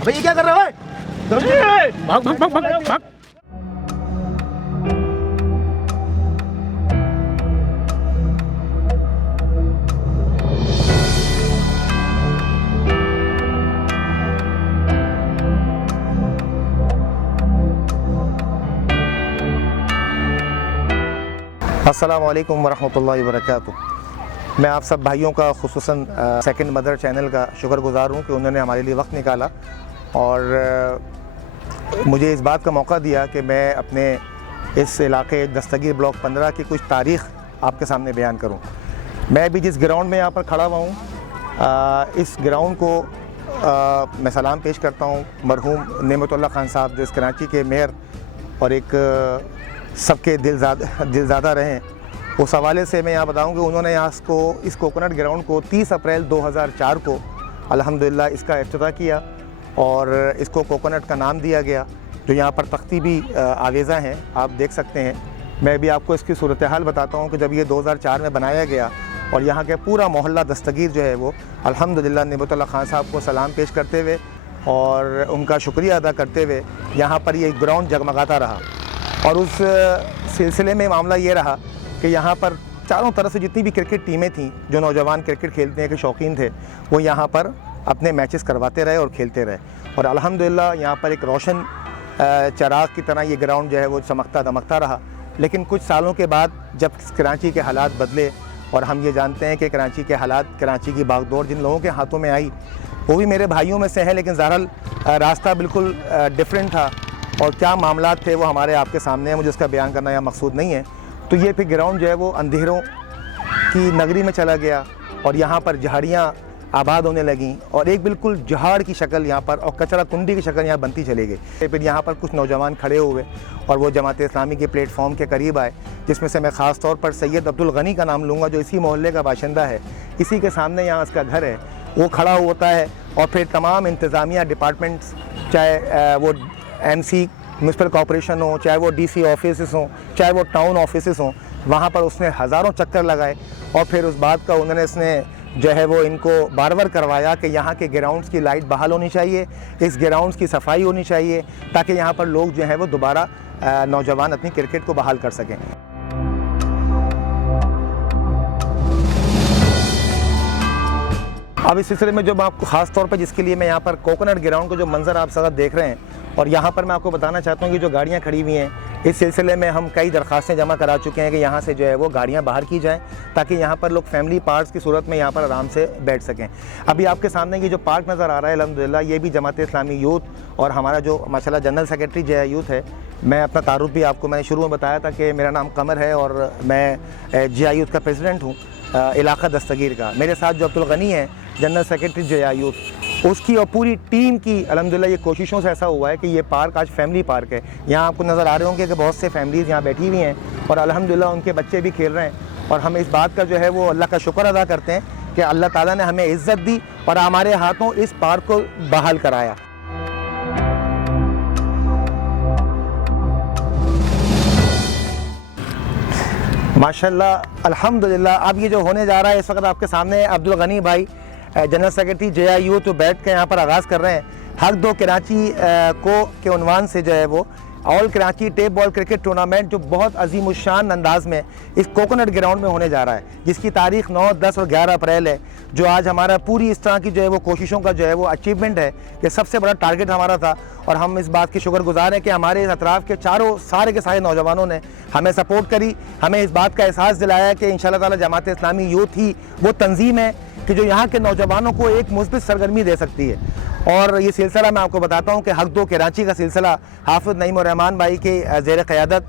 भाई ये क्या कर रहे हो? भाग भाग भाग भाग भाग। अस्सलाम वालेकुम वरहमतुल्लाहि वबरकातुहू। मैं आप सब भाइयों का खुसूसन सेकंड मदर चैनल का शुक्रगुज़ार हूँ कि उन्होंने हमारे लिए वक्त निकाला और मुझे इस बात का मौका दिया कि मैं अपने इस इलाके दस्तगीर ब्लॉक 15 की कुछ तारीख़ आपके सामने बयान करूँ। मैं अभी जिस ग्राउंड में यहाँ पर खड़ा हुआ हूँ, इस ग्राउंड को मैं सलाम पेश करता हूँ मरहूम नेमतुल्लाह खान साहब, जो इस कराची के मेयर और एक सबके दिलज़ादा रहें। उस हवाले से मैं यहाँ बताऊँ कि उन्होंने यहाँ इस कोकोनट ग्राउंड को 30 अप्रैल 2004 को अल्हम्दुलिल्लाह इसका इफ्तिताह किया और इसको कोकोनट का नाम दिया गया। जो यहाँ पर तख्ती भी आवेज़ा हैं, आप देख सकते हैं। मैं भी आपको इसकी सूरत हाल बताता हूँ कि जब ये 2004 में बनाया गया और यहाँ के पूरा मोहल्ला दस्तगीर जो है वो अल्हम्दुलिल्लाह नेमतुल्लाह खान साहब को सलाम पेश करते हुए और उनका शुक्रिया अदा करते हुए यहाँ पर ये ग्राउंड जगमगाता रहा। और उस सिलसिले में मामला ये रहा कि यहाँ पर चारों तरफ से जितनी भी क्रिकेट टीमें थीं, जो नौजवान क्रिकेट खेलने के शौकीन थे, वो यहाँ पर अपने मैचेस करवाते रहे और खेलते रहे। और अल्हम्दुलिल्लाह यहाँ पर एक रोशन चराग की तरह ये ग्राउंड जो है वो चमकता दमकता रहा। लेकिन कुछ सालों के बाद जब कराची के हालात बदले, और हम ये जानते हैं कि कराची के हालात, कराची की बागडोर जिन लोगों के हाथों में आई वो भी मेरे भाइयों में से हैं, लेकिन ज़ाहरल रास्ता बिल्कुल डिफरेंट था और क्या मामला थे वो हमारे आपके सामने हैं। मुझे उसका बयान करना यहाँ मकसूद नहीं है। तो ये फिर ग्राउंड जो है वो अंधेरों की नगरी में चला गया और यहाँ पर झाड़ियाँ आबाद होने लगीं और एक बिल्कुल जहाड़ की शक्ल यहाँ पर और कचरा कुंडी की शक्ल यहाँ बनती चली गई। फिर यहाँ पर कुछ नौजवान खड़े हुए और वो जमात इस्लामी के प्लेटफॉर्म के करीब आए, जिसमें से मैं ख़ास तौर पर सैयद अब्दुल गनी का नाम लूँगा, जो इसी मोहल्ले का बाशिंदा है। इसी के सामने यहाँ उसका घर है, वो खड़ा होता है और फिर तमाम इंतज़ामिया डिपार्टमेंट्स, चाहे वो MC म्यूनसिपल कॉर्पोरेशन हो, चाहे वो DC ऑफिस हों, चाहे वो टाउन ऑफिस हों, वहाँ पर उसने हज़ारों चक्कर लगाए और फिर उस बात का इसने जो है वो इनको बार करवाया कि यहाँ के ग्राउंड्स की लाइट बहाल होनी चाहिए, इस ग्राउंड्स की सफाई होनी चाहिए, ताकि यहाँ पर लोग जो हैं वो दोबारा नौजवान अपनी क्रिकेट को बहाल कर सकें। अब इस सिलसिले में जो मैं आपको ख़ास तौर पर जिसके लिए मैं यहाँ पर कोकोनट ग्राउंड को जो मंज़र आप सब देख रहे हैं, और यहाँ पर मैं आपको बताना चाहता हूँ कि जो गाड़ियाँ खड़ी हुई हैं, इस सिलसिले में हम कई दरख्वास्तें जमा करा चुके हैं कि यहाँ से जो है वो गाड़ियाँ बाहर की जाएँ, ताकि यहाँ पर लोग फैमिली पार्क्स की सूरत में यहाँ पर आराम से बैठ सकें। अभी आपके सामने ये जो पार्क नज़र आ रहा है अल्हम्दुलिल्लाह, ये भी जमात इस्लामी यूथ और हमारा जो माशाल्लाह जनरल सेक्रेटरी जो है यूथ है। मैं अपना तारुफ भी आपको मैंने शुरू में बताया था कि मेरा नाम कमर है और मैं JI यूथ का प्रेसिडेंट हूँ इलाका दस्तगीर का। मेरे साथ जो अब्दुल गनी है जनरल सेक्रेटरी JI यूथ, उसकी और पूरी टीम की अल्हम्दुलिल्लाह ये कोशिशों से ऐसा हुआ है कि ये पार्क आज फैमिली पार्क है। यहाँ आपको नज़र आ रहे होंगे कि बहुत से फैमिलीज़ यहाँ बैठी हुई हैं और अल्हम्दुलिल्लाह उनके बच्चे भी खेल रहे हैं। और हम इस बात का जो है वो अल्लाह का शुक्र अदा करते हैं कि अल्लाह ताला ने हमें इज़्ज़त दी और हमारे हाथों इस पार्क को बहाल कराया। माशाल्लाह अल्हम्दुलिल्लाह। अब ये जो होने जा रहा है इस वक्त आपके सामने अब्दुल गनी भाई जनरल सेक्रेटरी JI यूथ तो बैठ के यहाँ पर आगाज़ कर रहे हैं। हक दो कराची को के उन्वान से जो है वो all Karachi tape ball cricket tournament जो बहुत अजीमुशान अंदाज में इस कोकोनट ग्राउंड में होने जा रहा है, जिसकी तारीख 9, 10 और 11 अप्रैल है। जो आज हमारा पूरी इस तरह की जो है वो कोशिशों का जो है वो अचीवमेंट है, ये सबसे बड़ा टारगेट हमारा था। और हम इस बात के शुक्रगुजार हैं कि हमारे इस अतराफ़ के सारे के सारे नौजवानों ने हमें सपोर्ट करी, हमें इस बात का एहसास दिलाया कि इंशाअल्लाह ताला जमात इस्लामी यूथ ही वो तंजीम है कि जो यहाँ के नौजवानों को एक मुस्बित सरगर्मी दे सकती है। और ये सिलसिला मैं आपको बताता हूँ कि हक दो कराची का सिलसिला हाफिज़ नईम और रहमान भाई के ज़ेर क़यादत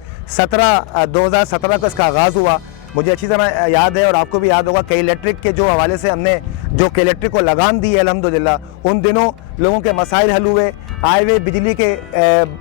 2017 को इसका आगाज़ हुआ। मुझे अच्छी तरह याद है और आपको भी याद होगा कि इलेक्ट्रिक के जो हवाले से हमने जो कि इलेक्ट्रिक को लगाम दी है अल्हम्दुलिल्लाह, उन दिनों लोगों के मसाइल हल हुए, आए हुए बिजली के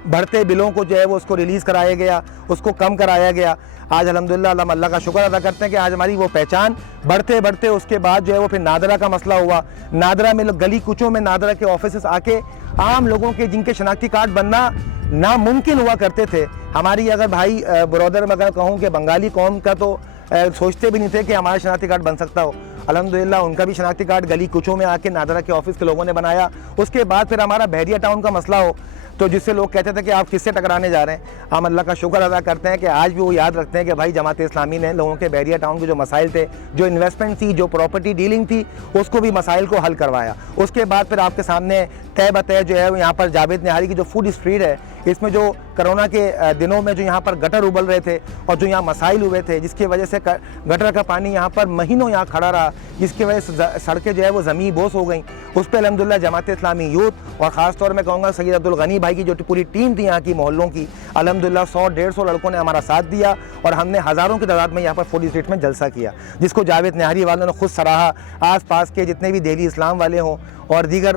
बढ़ते बिलों को जो है वो उसको रिलीज़ कराया गया, उसको कम कराया गया। आज अल्हम्दुलिल्लाह हम अल्लाह का शुक्र अदा करते हैं कि आज हमारी वो पहचान बढ़ते बढ़ते उसके बाद जो है वो फिर नादरा का मसला हुआ। नादरा में गली कुचों में नादरा के ऑफिस आके आम लोगों के जिनके शनाख्ती कार्ड बनना नामुमकिन हुआ करते थे। हमारी अगर भाई बरदर मैं अगर कहूँ कि बंगाली कौम का तो सोचते भी नहीं थे कि हमारा शनाख्ती कार्ड बन सकता हो। अल्हम्दुलिल्लाह उनका भी शनाख्ती कार्ड गली कुचों में आके नादरा के ऑफिस के लोगों ने बनाया। उसके बाद फिर हमारा बहरिया टाउन का मसला हो तो जिससे लोग कहते थे कि आप किससे टकराने जा रहे हैं, हम अल्लाह का शुक्र अदा करते हैं कि आज भी वो याद रखते हैं कि भाई जमात इस्लामी ने लोगों के बहरिया टाउन के जो मसाइल थे, जो इन्वेस्टमेंट थी, जो प्रॉपर्टी डीलिंग थी, उसको भी मसाइल को हल करवाया। उसके बाद फिर आपके सामने तय बतय जो है यहाँ पर जावेद निहारी की जो फूड स्ट्रीट है, इसमें जो कोरोना के दिनों में जो यहाँ पर गटर उबल रहे थे और जो यहाँ मसाइल हुए थे, जिसकी वजह से गटर का पानी यहाँ पर महीनों यहाँ खड़ा रहा, जिसकी वजह से सड़कें जो है वो ज़मीन बोस हो गई, उस पर अल्हम्दुलिल्लाह जमात इस्लामी यूथ और ख़ास तौर में कहूँगा सैयद अब्दुल गनी भाई की जो पूरी टीम थी यहाँ की मोहल्लों की, अल्हम्दुलिल्लाह 100-150 लड़कों ने हमारा साथ दिया और हमने हज़ारों की तादाद में यहाँ पर फूड स्ट्रीट में जलसा किया, जिसको जावेद निहारी वालों ने खुद सराहा। आस पास के जितने भी दिल्ली इस्लाम वाले हों और दीगर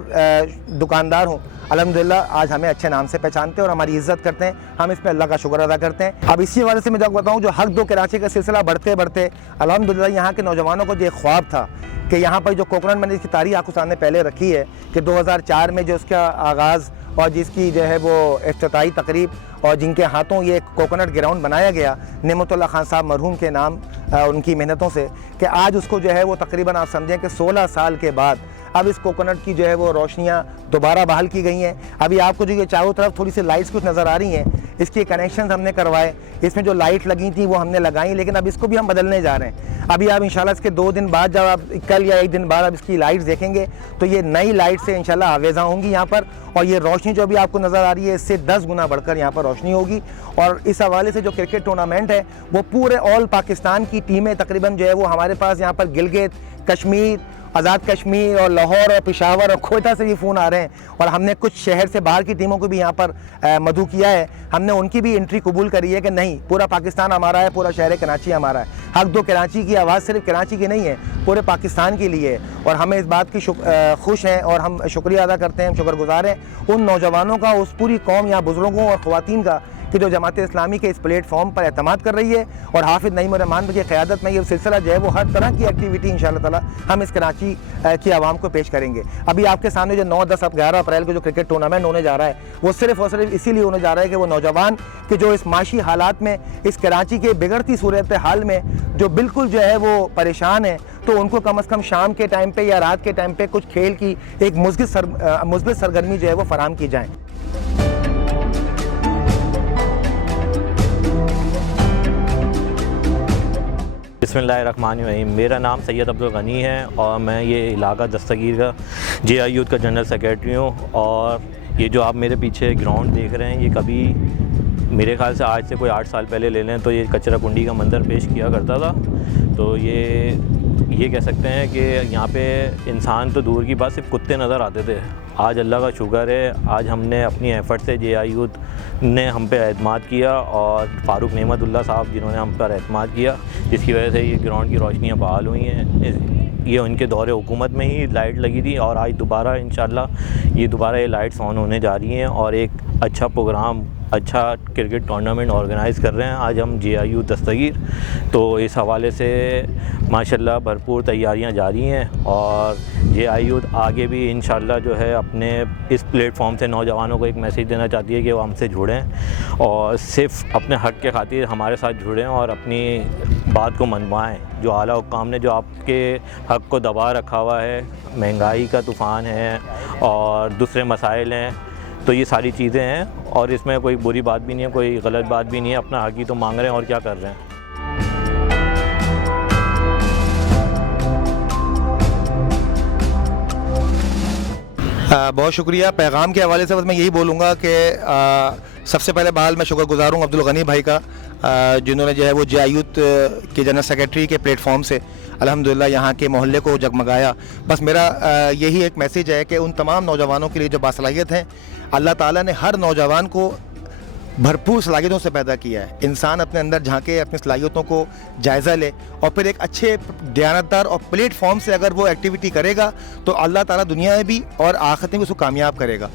दुकानदार हों, अल्हम्दुलिल्लाह आज हमें अच्छे नाम से पहचानते हैं और हमारी इज़्ज़त करते हैं। हम इस पर अल्लाह का शुक्र अदा करते हैं। अब इसी वाले से मैं आपको बताऊँ, जो हक दो कराची का सिलसिला बढ़ते बढ़ते अल्हम्दुलिल्लाह यहाँ के नौजवानों को जो एक ख्वाब था कि यहाँ पर जो कोकोनट, मैंने इसकी तारीख आपको सामने पहले रखी है कि 2004 में जो उसका आगाज़ और जिसकी जो है वो इफ्तिताई तकरीब और जिनके हाथों ये कोकोनट ग्राउंड बनाया गया नेमतुल्लाह खान साहब मरहूम के नाम, उनकी मेहनतों से, कि आज उसको जो है वो तकरीबन आप समझें कि 16 साल के बाद अब इस कोकोनट की जो है वो रोशनियाँ दोबारा बहाल की गई हैं। अभी आपको जो ये चारों तरफ थोड़ी सी लाइट्स कुछ नज़र आ रही हैं, इसके कनेक्शंस हमने करवाए, इसमें जो लाइट लगी थी वो हमने लगाई, लेकिन अब इसको भी हम बदलने जा रहे हैं। अभी आप इंशाल्लाह इसके 2 दिन बाद, जब आप कल या 1 दिन बाद आप इसकी लाइट्स देखेंगे तो ये नई लाइट से इंशाल्लाह आवेज़ा होंगी यहाँ पर, और ये रोशनी जो भी आपको नज़र आ रही है इससे 10 गुना बढ़कर यहाँ पर रोशनी होगी। और इस हवाले से जो क्रिकेट टूर्नामेंट है वो पूरे ऑल पाकिस्तान की टीमें तकरीबन जो है वो हमारे पास यहाँ पर गिलगित, कश्मीर, आज़ाद कश्मीर और लाहौर और पेशावर और कोयटा से भी फ़ोन आ रहे हैं, और हमने कुछ शहर से बाहर की टीमों को भी यहाँ पर मदऊ किया है। हमने उनकी भी एंट्री कबूल करी है कि नहीं, पूरा पाकिस्तान हमारा है, पूरा शहर कराची हमारा है। हक दो कराची की आवाज़ सिर्फ कराची की नहीं है, पूरे पाकिस्तान के लिए है, और हमें इस बात की खुश हैं और हम शुक्रिया अदा करते हैं, हम शुक्रगुजार हैं उन नौजवानों का, उस पूरी कौम या बुज़ुर्गों और ख़वातीन का कि जो जमात इस्लामी के इस प्लेटफॉर्म पर एतमाद कर रही है, और हाफिज़ नईम रहमान की क़यादत में ये सिलसिला जो है वो हर तरह की एक्टिविटी इंशाअल्लाह ताला हम इस कराची की आवाम को पेश करेंगे। अभी आपके सामने जो 9, 10 और 11 अप्रैल को जो क्रिकेट टूर्नामेंट होने जा रहा है वो सिर्फ़ और सिर्फ इसीलिए होने जा रहा है कि वो नौजवान कि जो इस माशी हालात में, इस कराची के बिगड़ती सूरत हाल में जो बिल्कुल जो है वो परेशान है, तो उनको कम से कम शाम के टाइम पे या रात के टाइम पे कुछ खेल की एक मुस्बित सरगर्मी जो है वो फराहम की जाए। बिस्मिल्लाहिर्रहमानिर्रहीम। मेरा नाम सैयद अब्दुल गनी है और मैं ये इलाका दस्तगीर का JI यूथ का जनरल सेक्रेटरी हूँ। और ये जो आप मेरे पीछे ग्राउंड देख रहे हैं, ये कभी मेरे ख्याल से आज से कोई 8 साल पहले ले लें तो ये कचरा कुंडी का मंजर पेश किया करता था। तो ये कह सकते हैं कि यहाँ पे इंसान तो दूर की बात, सिर्फ कुत्ते नज़र आते थे। आज अल्लाह का शुक्र है, आज हमने अपनी एफ़र्ट से JI यूथ ने हम पे एतमाद किया और फ़ारूक नेमतुल्लाह साहब जिन्होंने हम पर एतमाद किया, जिसकी वजह से ये ग्राउंड की रोशनियाँ बहाल हुई हैं। ये उनके दौरे हुकूमत में ही लाइट लगी थी और आज दोबारा इंशाअल्लाह ये लाइट्स ऑन होने जा रही हैं और एक अच्छा प्रोग्राम, अच्छा क्रिकेट टूर्नामेंट ऑर्गेनाइज़ कर रहे हैं आज हम JI यूथ दस्तगीर। तो इस हवाले से माशाल्लाह भरपूर तैयारियां जारी हैं और JI यूथ आगे भी इंशाल्लाह जो है अपने इस प्लेटफॉर्म से नौजवानों को एक मैसेज देना चाहती है कि वो हमसे जुड़ें और सिर्फ अपने हक़ के खातिर हमारे साथ जुड़ें और अपनी बात को मनवाएं। जो आला हुक्काम ने जो आपके हक़ को दबा रखा हुआ है, महंगाई का तूफ़ान है और दूसरे मसाइल हैं, तो ये सारी चीज़ें हैं और इसमें कोई बुरी बात भी नहीं है, कोई गलत बात भी नहीं है। अपना हक़ ही तो मांग रहे हैं और क्या कर रहे हैं। बहुत शुक्रिया। पैगाम के हवाले से बस मैं यही बोलूँगा कि सबसे पहले बहाल मैं शुक्रगुज़ार हूँ अब्दुल गनी भाई का, जिन्होंने जो है वो JI यूथ के जनरल सेक्रेटरी के प्लेटफॉर्म से अल्हम्दुलिल्लाह यहाँ के मोहल्ले को जगमगाया। बस मेरा यही एक मैसेज है कि उन तमाम नौजवानों के लिए जो बासलाहियत हैं, अल्लाह ताला ने हर नौजवान को भरपूर सलाहियतों से पैदा किया है। इंसान अपने अंदर झांके, अपनी सलाहियतों को जायज़ा ले और फिर एक अच्छे दयानतदार और प्लेटफॉर्म से अगर वो एक्टिविटी करेगा तो अल्लाह ताला दुनिया में भी और आखिरत में भी उसको कामयाब करेगा।